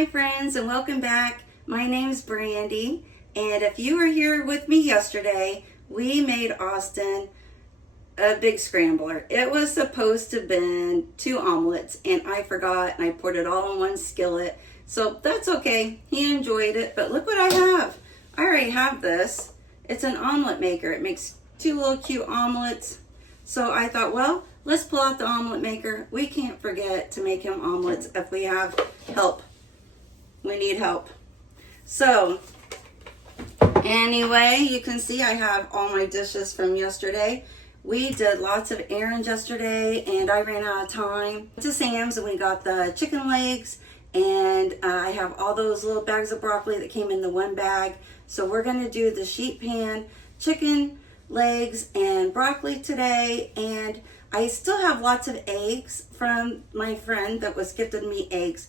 Hi friends, and welcome back. My name's Brandy, and if you were here with me yesterday, we made Austin a big scrambler. It was supposed to have been 2 omelets, and I forgot, and I poured it all in one skillet. So that's okay. He enjoyed it, but look what I have. I already have this. It's an omelet maker. It makes 2 little cute omelets. So I thought, well, let's pull out the omelet maker. We can't forget to make him omelets if we have help. We need help. So anyway, you can see I have all my dishes from yesterday. We did lots of errands yesterday and I ran out of time. Went to Sam's and we got the chicken legs, and I have all those little bags of broccoli that came in the one bag. So we're going to do the sheet pan chicken legs and broccoli today. And I still have lots of eggs from my friend that was gifted me eggs.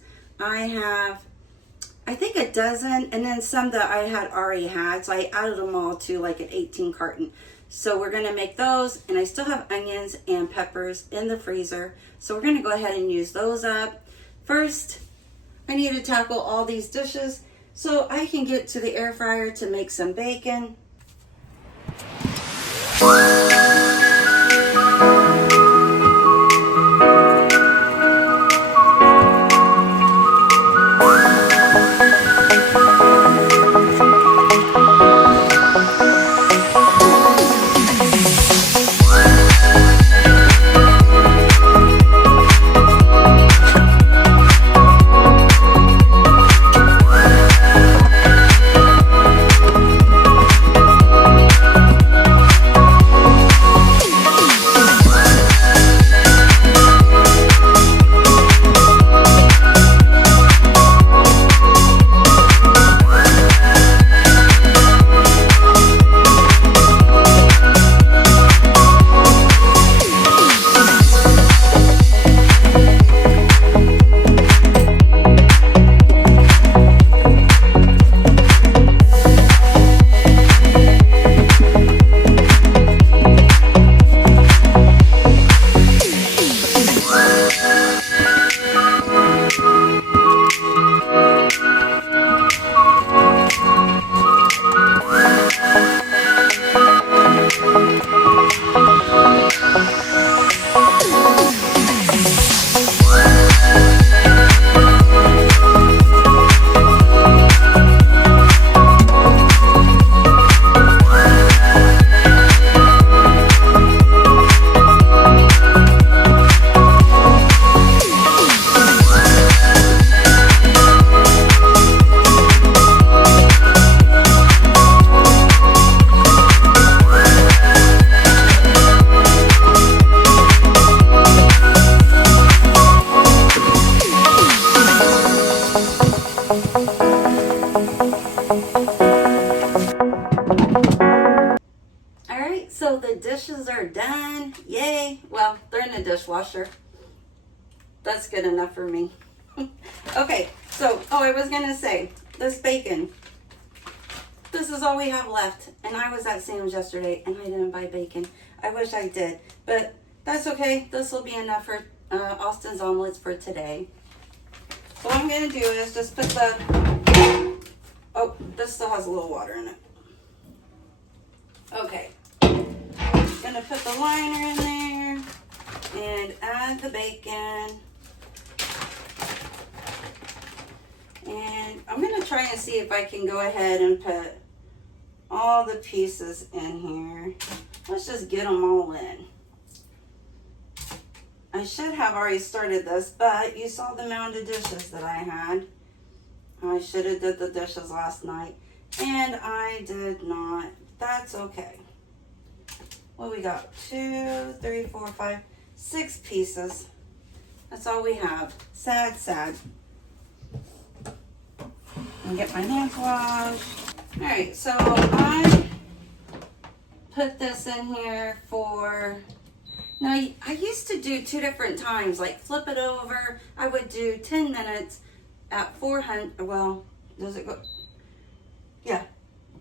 I think a dozen, and then some that I had already had, so I added them all to like an 18 carton. So we're going to make those, and I still have onions and peppers in the freezer, so we're going to go ahead and use those up. First, I need to tackle all these dishes so I can get to the air fryer to make some bacon. So the dishes are done. Yay. Well, they're in the dishwasher. That's good enough for me. Okay, so, I was going to say, this bacon. This is all we have left. And I was at Sam's yesterday and I didn't buy bacon. I wish I did. But that's okay. This will be enough for Austin's omelets for today. So what I'm going to do is just put the... Oh, this still has a little water in it. Okay. Gonna put the liner in there and add the bacon, and I'm gonna try and see if I can go ahead and put all the pieces in here. Let's just get them all in. I should have already started this, but you saw the amount of dishes that I had. I should have did the dishes last night and I did not. That's okay. Well, we got 2, 3, 4, 5, 6 pieces. That's all we have. Sad, sad. I'll get my hands washed. All right, so I put this in here for... Now, I used to do 2 different times, like flip it over. I would do 10 minutes at 400. Well, does it go? Yeah.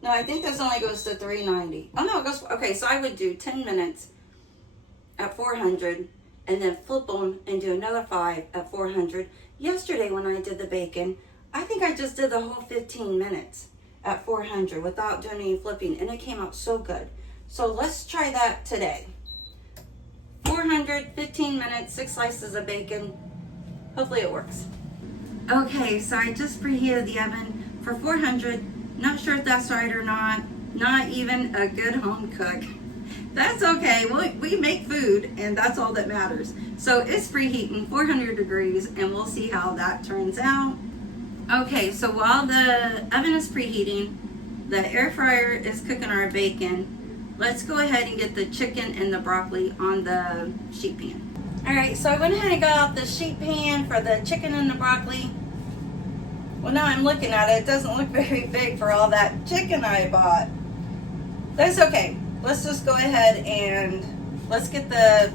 No, I think this only goes to 390. Oh, no, it goes... Okay, so I would do 10 minutes at 400 and then flip them and do another 5 at 400. Yesterday when I did the bacon, I think I just did the whole 15 minutes at 400 without doing any flipping, and it came out so good. So let's try that today. 400, 15 minutes, 6 slices of bacon. Hopefully it works. Okay, so I just preheated the oven for 400. Not sure if that's right or not. Not even a good home cook. That's okay. We make food, and that's all that matters. So it's preheating 400 degrees, and we'll see how that turns out. Okay, so while the oven is preheating, the air fryer is cooking our bacon. Let's go ahead and get the chicken and the broccoli on the sheet pan. All right, so I went ahead and got out the sheet pan for the chicken and the broccoli. Well, now I'm looking at it, it doesn't look very big for all that chicken I bought. That's okay. Let's just go ahead and let's get the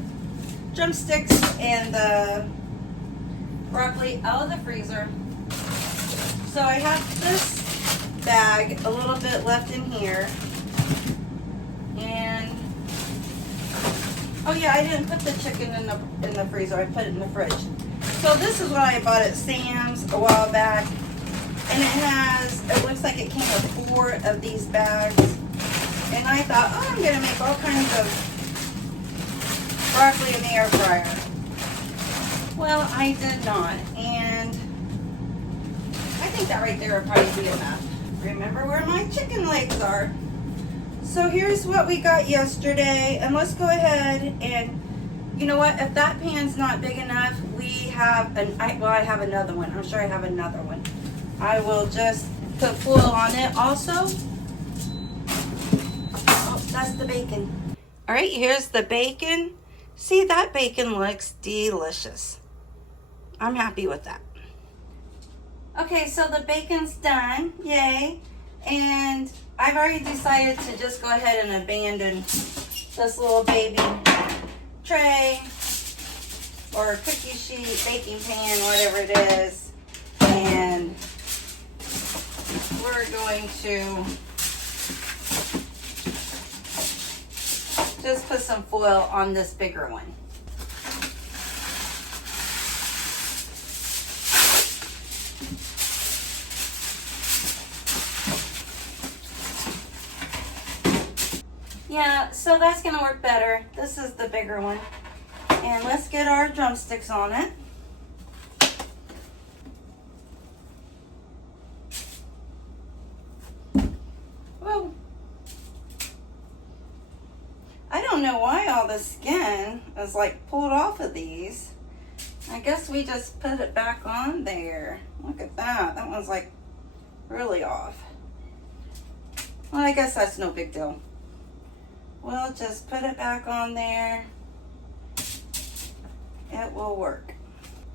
drumsticks and the broccoli out of the freezer. So I have this bag, a little bit left in here. And, oh yeah, I didn't put the chicken in the freezer, I put it in the fridge. So this is what I bought at Sam's a while back. And it looks like it came with 4 of these bags. And I thought, oh, I'm going to make all kinds of broccoli in the air fryer. Well, I did not. And I think that right there will probably be enough. Remember where my chicken legs are. So here's what we got yesterday. And let's go ahead and, you know what, if that pan's not big enough, we have I have another one. I'm sure I have another one. I will just put foil on it also. Oh, that's the bacon. All right, here's the bacon. See, that bacon looks delicious. I'm happy with that. Okay, so the bacon's done, yay. And I've already decided to just go ahead and abandon this little baby tray or cookie sheet, baking pan, whatever it is. And we're going to just put some foil on this bigger one. Yeah, so that's gonna work better. This is the bigger one. And let's get our drumsticks on it. Whoa. I don't know why all the skin is like pulled off of these. I guess we just put it back on there. Look at that. That one's like really off. Well, I guess that's no big deal. We'll just put it back on there. It will work.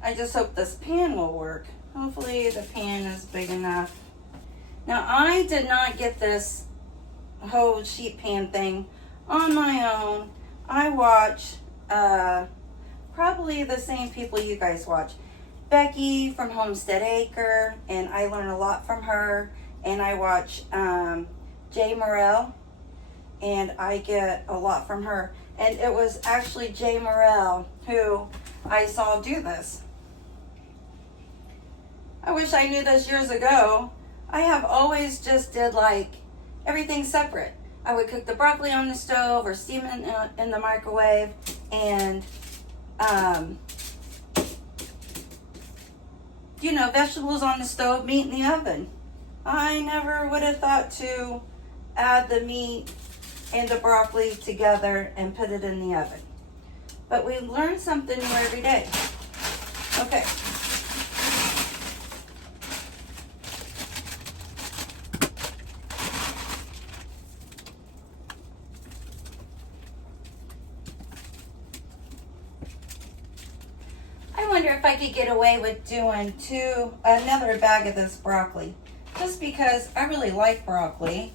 I just hope this pan will work. Hopefully the pan is big enough. Now I did not get this whole sheet pan thing on my own. I watch probably the same people you guys watch. Becky from Homestead Acre, and I learn a lot from her. And I watch Jay Morrell, and I get a lot from her. And it was actually Jay Morrell who I saw do this. I wish I knew this years ago. I have always just did like everything separate. I would cook the broccoli on the stove or steam it in the microwave, and you know, vegetables on the stove, meat in the oven. I never would have thought to add the meat and the broccoli together and put it in the oven. But we learn something new every day. Okay. I wonder if I could get away with doing another bag of this broccoli. Just because I really like broccoli.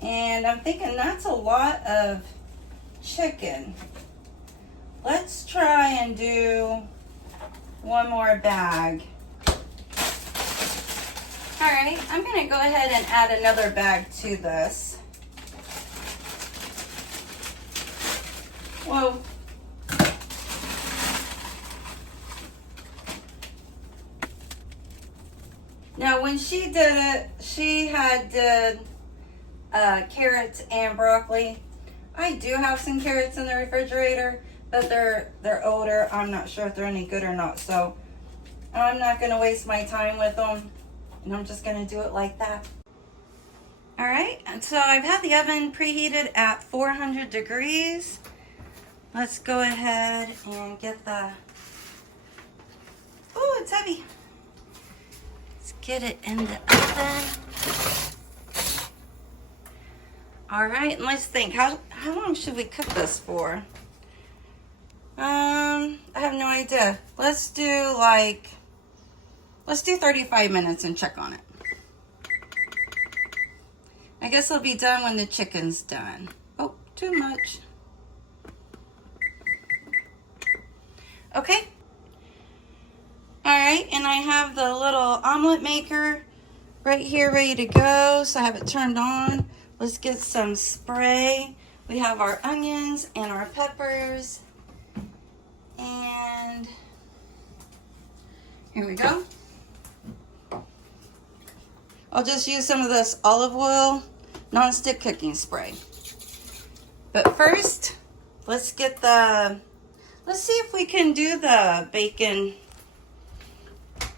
And I'm thinking that's a lot of chicken. Let's try and do one more bag. All right, I'm gonna go ahead and add another bag to this. Whoa. Now, when she did it, she had did carrots and broccoli. I do have some carrots in the refrigerator, but they're older. I'm not sure if they're any good or not, so I'm not going to waste my time with them, and I'm just going to do it like that. All right, and so I've had the oven preheated at 400 degrees. Let's go ahead and get the, oh, it's heavy. Let's get it in the oven. All right, and let's think, how long should we cook this for? I have no idea. Let's do 35 minutes and check on it. I guess it'll be done when the chicken's done. Oh, too much. Okay. All right, and I have the little omelet maker right here ready to go. So I have it turned on. Let's get some spray. We have our onions and our peppers. And here we go. I'll just use some of this olive oil non-stick cooking spray. But first, let's see if we can do the bacon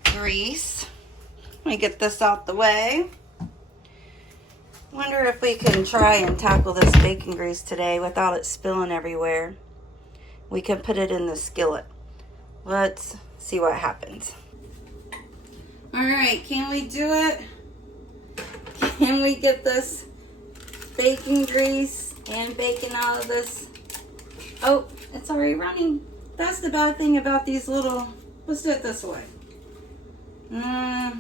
grease. Let me get this out the way. Wonder if we can try and tackle this bacon grease today without it spilling everywhere. We can put it in the skillet. Let's see what happens. All right, can we do it? Can we get this bacon grease and bacon out of this? Oh, it's already running. That's the bad thing about these little, let's do it this way. All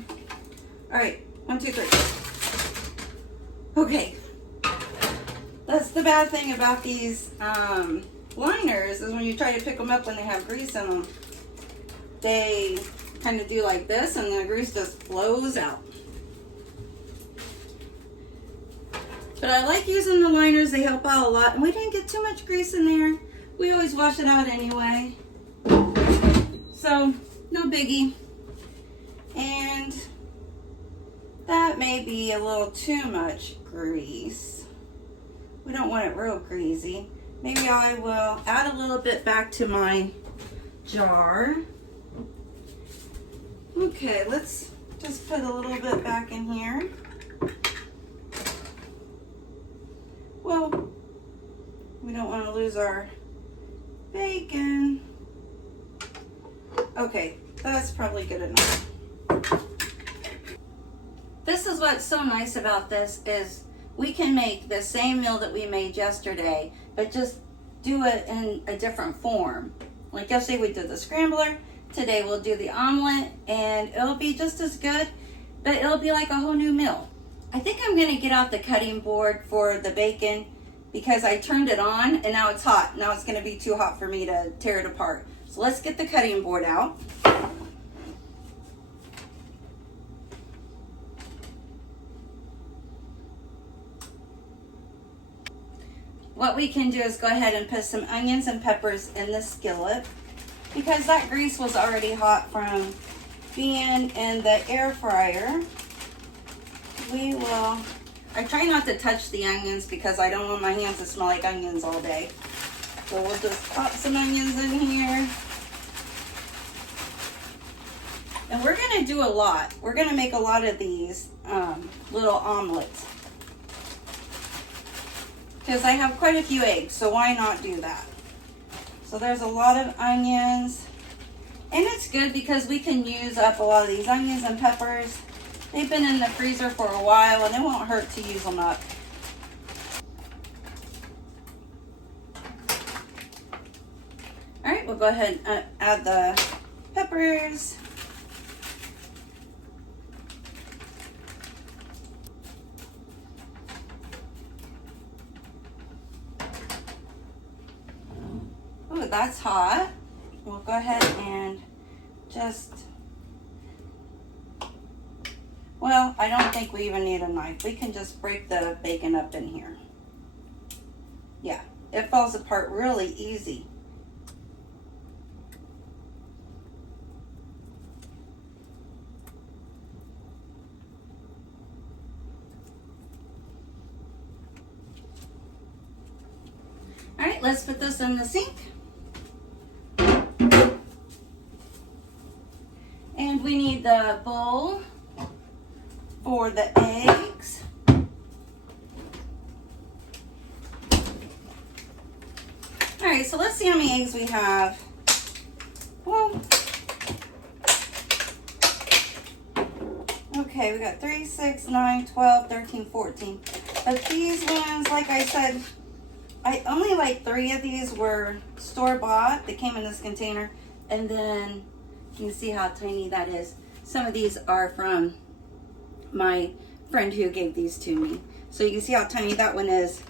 right, 1, 2, 3. Okay. That's the bad thing about these liners is when you try to pick them up when they have grease in them, they kind of do like this and the grease just flows out. But I like using the liners, they help out a lot. And we didn't get too much grease in there. We always wash it out anyway. So, no biggie. And that may be a little too much grease. We don't want it real greasy. Maybe I will add a little bit back to my jar. Okay, let's just put a little bit back in here. Well, we don't want to lose our bacon. Okay, that's probably good enough. This is what's so nice about this is we can make the same meal that we made yesterday, but just do it in a different form. Like yesterday we did the scrambler, today we'll do the omelet, and it'll be just as good, but it'll be like a whole new meal. I think I'm gonna get out the cutting board for the bacon because I turned it on and now it's hot. Now it's gonna be too hot for me to tear it apart. So let's get the cutting board out. What we can do is go ahead and put some onions and peppers in the skillet because that grease was already hot from being in the air fryer. I try not to touch the onions because I don't want my hands to smell like onions all day. So we'll just pop some onions in here. And we're gonna do a lot. We're gonna make a lot of these little omelets. Because I have quite a few eggs, so why not do that? So there's a lot of onions. And it's good because we can use up a lot of these onions and peppers. They've been in the freezer for a while and it won't hurt to use them up. All right, we'll go ahead and add the peppers. Oh, that's hot. We'll go ahead and just, well, I don't think we even need a knife. We can just break the bacon up in here. Yeah, it falls apart really easy. let's put this in the sink. And we need the bowl for the eggs. All right, so let's see how many eggs we have. Well, okay, we got 3, 6, 9, 12, 13, 14. But these ones, like I said, I only like 3 of these were store-bought. They came in this container. And then you can see how tiny that is. Some of these are from my friend who gave these to me. So you can see how tiny that one is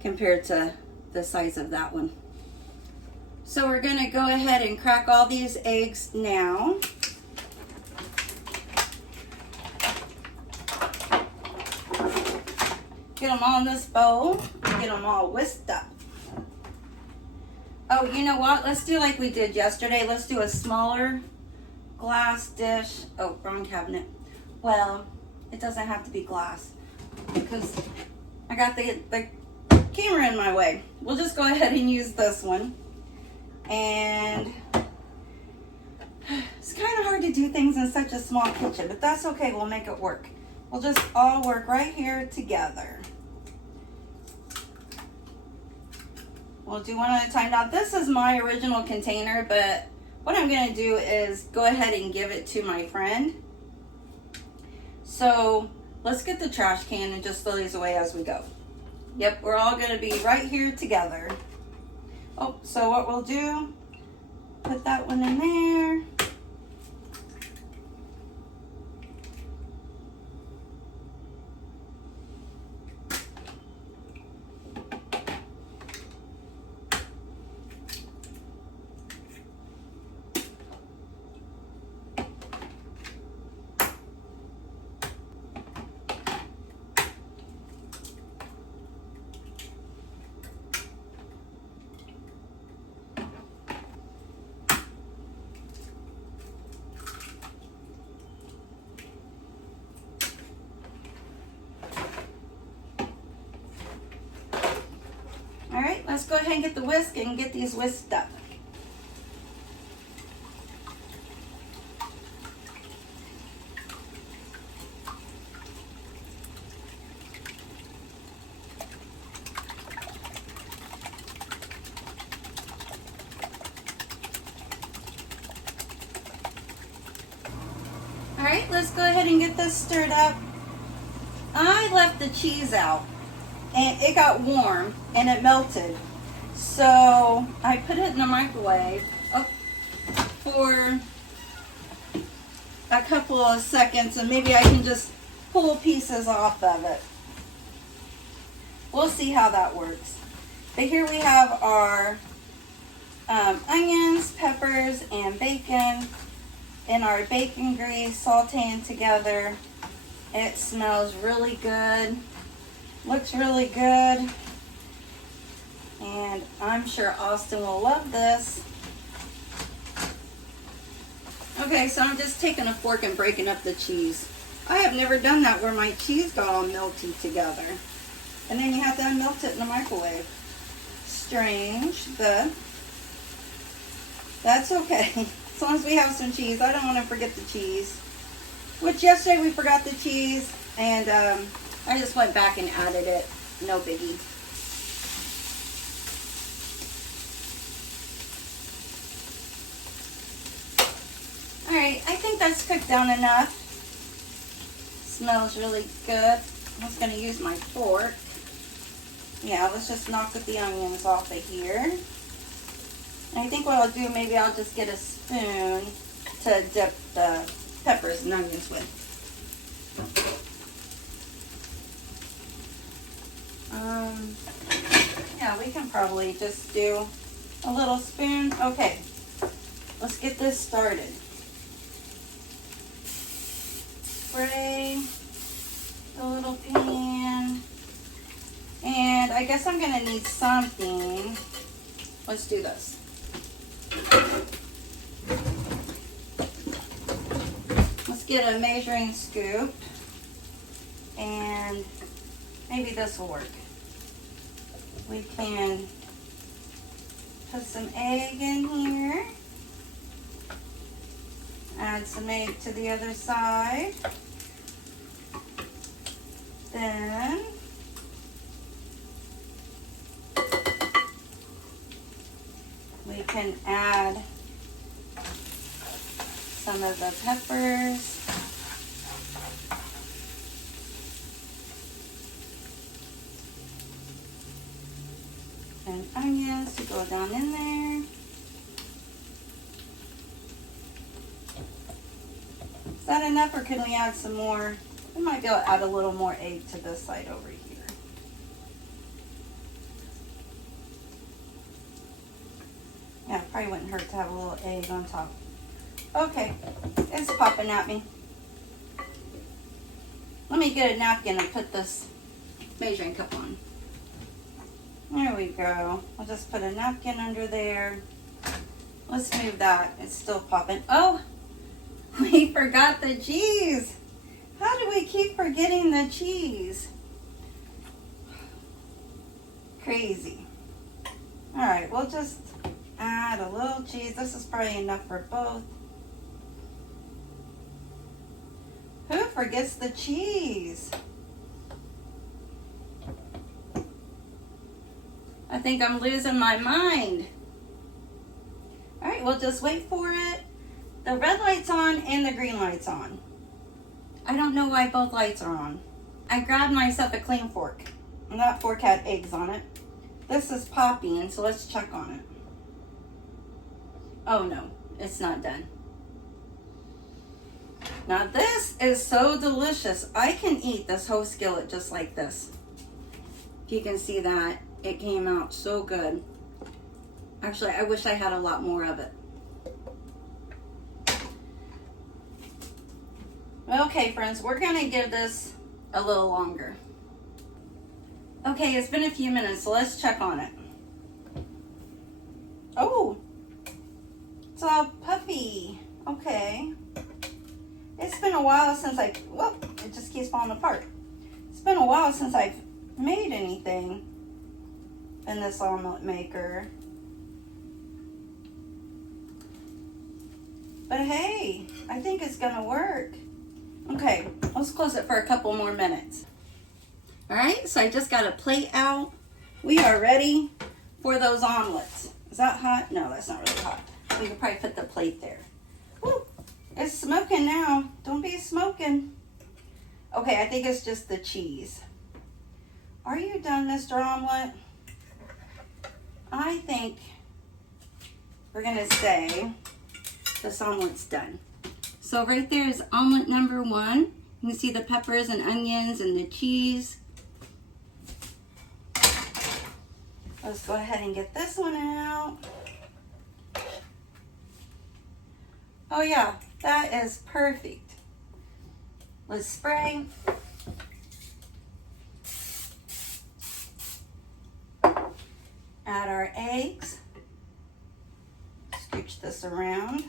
compared to the size of that one. So we're going to go ahead and crack all these eggs now. Get them all in this bowl. Get them all whisked up. Oh, you know what? Let's do like we did yesterday. Let's do a smaller glass dish. Oh, wrong cabinet. Well, it doesn't have to be glass because I got the camera in my way. We'll just go ahead and use this one. And it's kind of hard to do things in such a small kitchen, but that's okay. We'll make it work. We'll just all work right here together. We'll do one at a time. Now, this is my original container, but what I'm going to do is go ahead and give it to my friend. So let's get the trash can and just throw these away as we go. Yep, we're all going to be right here together. Oh, so what we'll do, put that one in there. All right, let's go ahead and get the whisk and get these whisked up. All right, let's go ahead and get this stirred up. I left the cheese out and it got warm and it melted. So I put it in the microwave for a couple of seconds and maybe I can just pull pieces off of it. We'll see how that works. But here we have our onions, peppers, and bacon in our bacon grease sauteing together. It smells really good. Looks really good. And I'm sure Austin will love this. Okay, so I'm just taking a fork and breaking up the cheese. I have never done that where my cheese got all melty together. And then you have to unmelt it in the microwave. Strange, but that's okay. As long as we have some cheese. I don't want to forget the cheese. Which yesterday we forgot the cheese and I just went back and added it. No biggie. Alright, I think that's cooked down enough. Smells really good. I'm just going to use my fork. Yeah, let's just knock the onions off of here. And I think what I'll do, maybe I'll just get a spoon to dip the peppers and onions with. Yeah, we can probably just do a little spoon. Okay, let's get this started. Spray the little pan. And I guess I'm going to need something. Let's do this. Let's get a measuring scoop. And maybe this will work. We can Put some egg in here. Add some egg to the other side. Then we can add some of the peppers. And onions to go down in there. Is that enough, or can we add some more? We might be able to add a little more egg to this side over here. Yeah, it probably wouldn't hurt to have a little egg on top. Okay, it's popping at me. Let me get a napkin and put this measuring cup on. There we go. I'll just put a napkin under there. Let's move that. It's still popping. Oh, we forgot the cheese. How do we keep forgetting the cheese? Crazy. All right, we'll just add a little cheese. This is probably enough for both. Who forgets the cheese? I think I'm losing my mind. All right, we'll just wait for it. The red light's on and the green light's on. I don't know why both lights are on. I grabbed myself a clean fork, and that fork had eggs on it. This is popping, so let's check on it. Oh no, it's not done. Now this is so delicious. I can eat this whole skillet just like this. If you can see that, it came out so good. Actually, I wish I had a lot more of it. Okay, friends, we're gonna give this a little longer. Okay, it's been a few minutes, so let's check on it. Oh, it's all puffy. Okay. It's been a while since whoop, it just keeps falling apart. It's been a while since I've made anything in this omelet maker. But hey, I think it's gonna work. Okay, let's close it for a couple more minutes. All right, so I just got a plate out. We are ready for those omelets. Is that hot? No, that's not really hot. We could probably put the plate there. Woo, it's smoking now. Don't be smoking. Okay, I think it's just the cheese. Are you done, Mr. Omelet? I think we're gonna say this omelet's done. So right there is omelet number 1. You can see the peppers and onions and the cheese. Let's go ahead and get this one out. Oh yeah, that is perfect. Let's spray. Add our eggs. Scooch this around.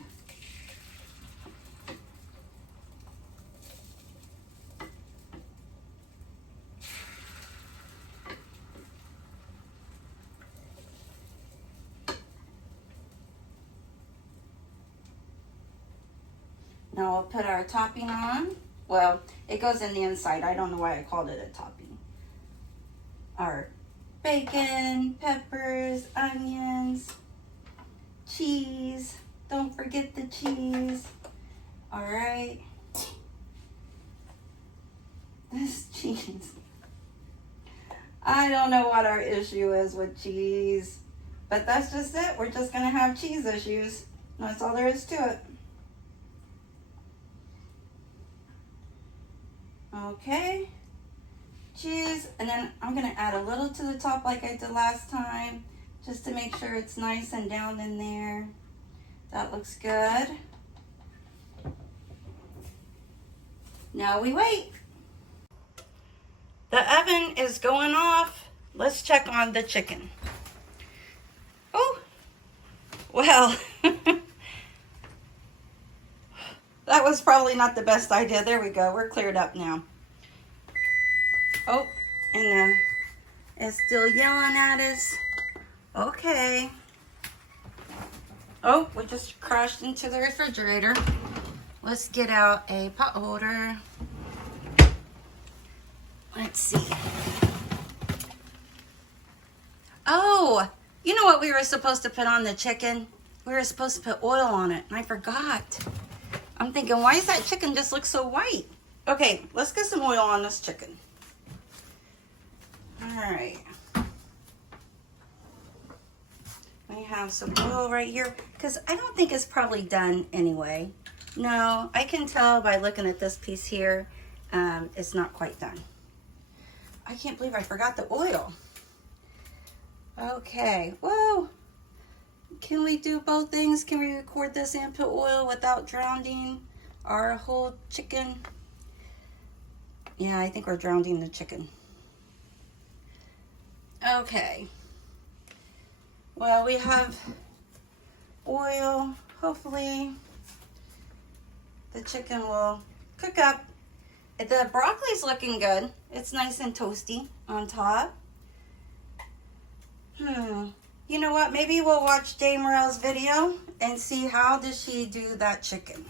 Now we'll put our topping on. Well, it goes in the inside. I don't know why I called it a topping. Our bacon, peppers, onions, cheese. Don't forget the cheese. All right. This cheese. I don't know what our issue is with cheese, but that's just it. We're just gonna have cheese issues. That's all there is to it. Okay, cheese, and then I'm gonna add a little to the top like I did last time, just to make sure it's nice and down in there. That looks good. Now we wait. The oven is going off. Let's check on the chicken. Oh, well, that was probably not the best idea. There we go. We're cleared up now. Oh, and it's still yelling at us. Okay. Oh, we just crashed into the refrigerator. Let's get out a pot holder. Let's see. Oh, you know what we were supposed to put on the chicken? We were supposed to put oil on it, and I forgot. I'm thinking, why does that chicken just look so white? Okay, let's get some oil on this chicken. All right. We have some oil right here, because I don't think it's probably done anyway. No, I can tell by looking at this piece here, it's not quite done. I can't believe I forgot the oil. Okay, whoa. Can we do both things? Can we record this and put oil without drowning our whole chicken? Yeah, I think we're drowning the chicken. Okay. Well, we have oil. Hopefully the chicken will cook up. The broccoli's looking good. It's nice and toasty on top. You know what? Maybe we'll watch Dave Morrell's video and see how does she do that chicken.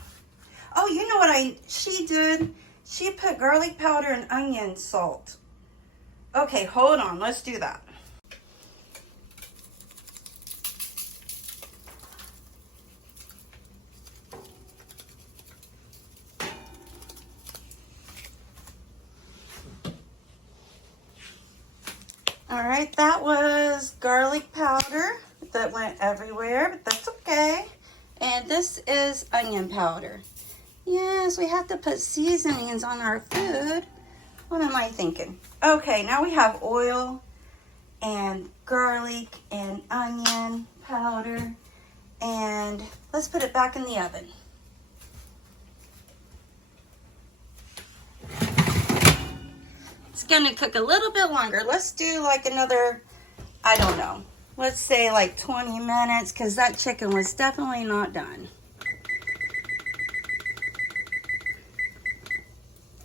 Oh, you know what she did? She put garlic powder and onion salt. Okay, hold on. Let's do that. All right, that was garlic powder that went everywhere, but that's okay. And this is onion powder. Yes, we have to put seasonings on our food. What am I thinking? Okay, now we have oil and garlic and onion powder. And let's put it back in the oven. It's gonna cook a little bit longer. Let's do like another, I don't know, let's say like 20 minutes, because that chicken was definitely not done.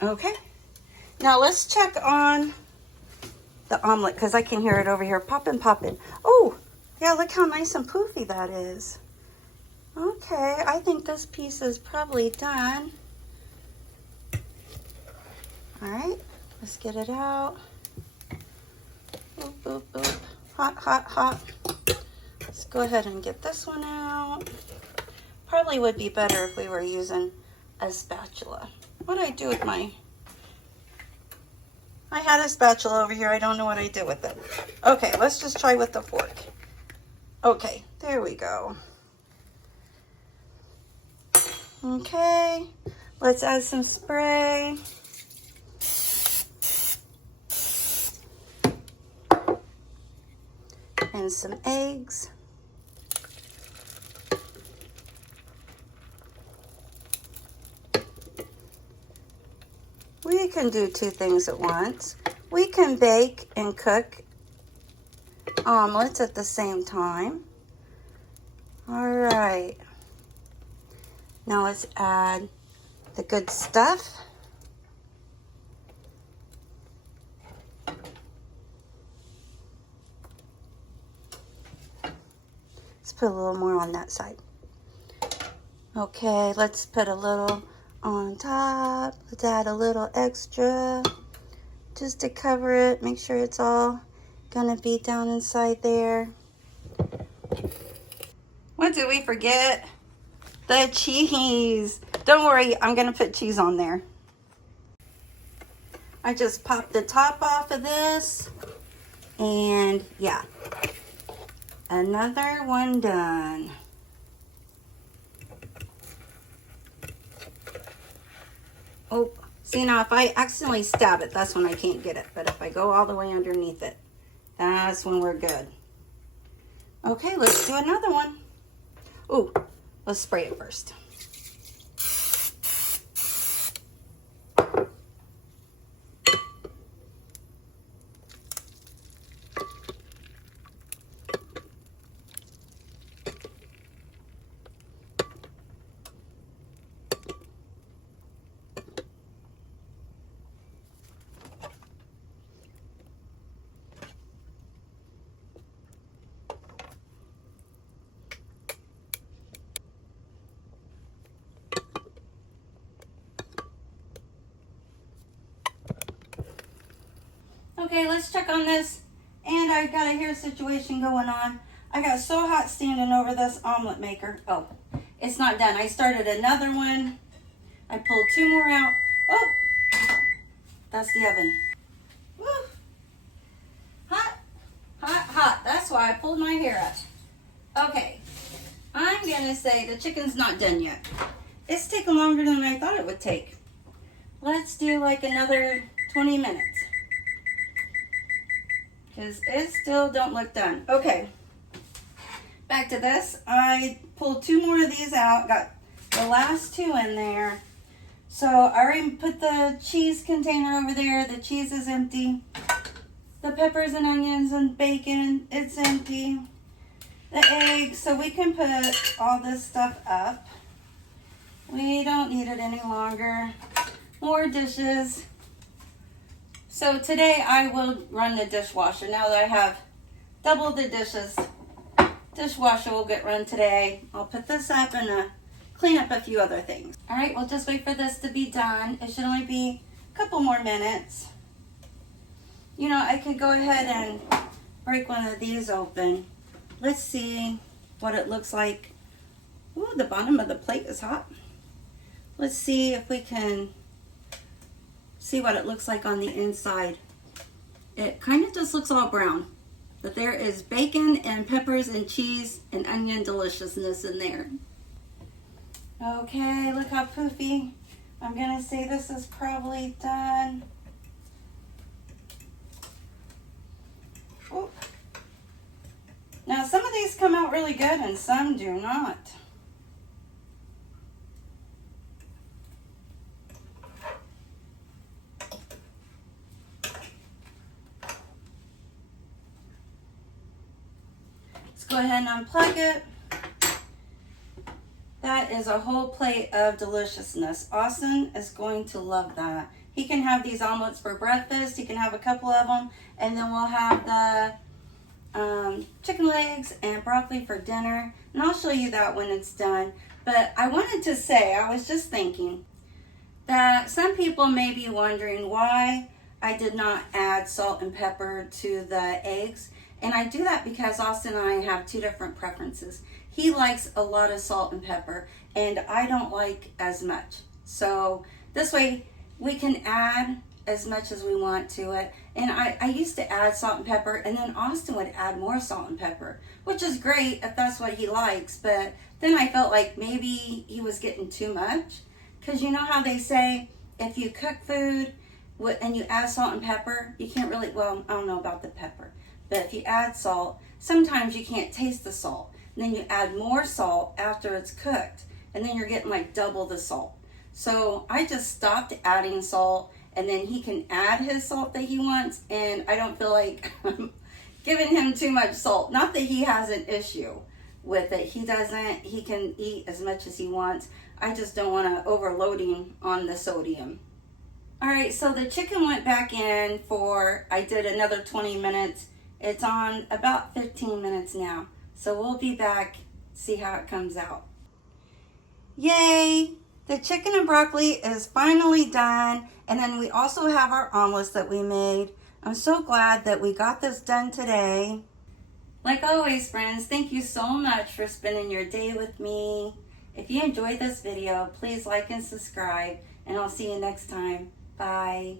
Okay, now let's check on the omelet, because I can hear it over here popping, popping. Oh, yeah, look how nice and poofy that is. Okay, I think this piece is probably done. All right. Let's get it out. Boop, boop, boop. Hot, hot, hot. Let's go ahead and get this one out. Probably would be better if we were using a spatula. What did I do with I had a spatula over here. I don't know what I did with it. Okay, let's just try with the fork. Okay, there we go. Okay, let's add some spray. And some eggs. We can do two things at once. We can bake and cook omelets at the same time. All right. Now let's add the good stuff. Put a little more on that side. Okay, let's put a little on top. Let's add a little extra just to cover it. Make sure it's all gonna be down inside there. What did we forget? The cheese. Don't worry, I'm gonna put cheese on there. I just popped the top off of this, and yeah. Another one done. Oh, see now if I accidentally stab it, that's when I can't get it. But if I go all the way underneath it, that's when we're good. Okay, let's do another one. Ooh, let's spray it first. Okay, let's check on this. And I got a hair situation going on. I got so hot standing over this omelet maker. Oh, it's not done. I started another one. I pulled 2 more out. Oh, that's the oven. Woo. Hot, hot, hot. That's why I pulled my hair up. Okay, I'm gonna say the chicken's not done yet. It's taking longer than I thought it would take. Let's do like another 20 minutes. Because it still don't look done. Okay, back to this. I pulled 2 more of these out, got the last 2 in there. So I already put the cheese container over there. The cheese is empty. The peppers and onions and bacon, it's empty. The eggs, so we can put all this stuff up. We don't need it any longer. More dishes. So today I will run the dishwasher. Now that I have double the dishes, dishwasher will get run today. I'll put this up and clean up a few other things. All right, we'll just wait for this to be done. It should only be a couple more minutes. You know, I could go ahead and break one of these open. Let's see what it looks like. Ooh, the bottom of the plate is hot. Let's see if we can see what it looks like on the inside. It kind of just looks all brown, but there is bacon and peppers and cheese and onion deliciousness in there. Okay, look how poofy. I'm gonna say this is probably done. Ooh. Now some of these come out really good and some do not. Let's go ahead and unplug it. That is a whole plate of deliciousness. Austin is going to love that. He can have these omelets for breakfast. He can have a couple of them. And then we'll have the chicken legs and broccoli for dinner. And I'll show you that when it's done. But I wanted to say, I was just thinking that some people may be wondering why I did not add salt and pepper to the eggs. And I do that because Austin and I have 2 different preferences. He likes a lot of salt and pepper, and I don't like as much. So this way we can add as much as we want to it. And I used to add salt and pepper, and then Austin would add more salt and pepper, which is great if that's what he likes. But then I felt like maybe he was getting too much. Because you know how they say if you cook food and you add salt and pepper, you can't really, well, I don't know about the pepper. But if you add salt, sometimes you can't taste the salt. And then you add more salt after it's cooked. And then you're getting like double the salt. So I just stopped adding salt. And then he can add his salt that he wants. And I don't feel like I'm giving him too much salt. Not that he has an issue with it. He doesn't. He can eat as much as he wants. I just don't want to overload him on the sodium. All right, so the chicken went back in for, I did another 20 minutes. It's on about 15 minutes now. So we'll be back, see how it comes out. Yay! The chicken and broccoli is finally done. And then we also have our omelets that we made. I'm so glad that we got this done today. Like always, friends, thank you so much for spending your day with me. If you enjoyed this video, please like and subscribe. And I'll see you next time. Bye.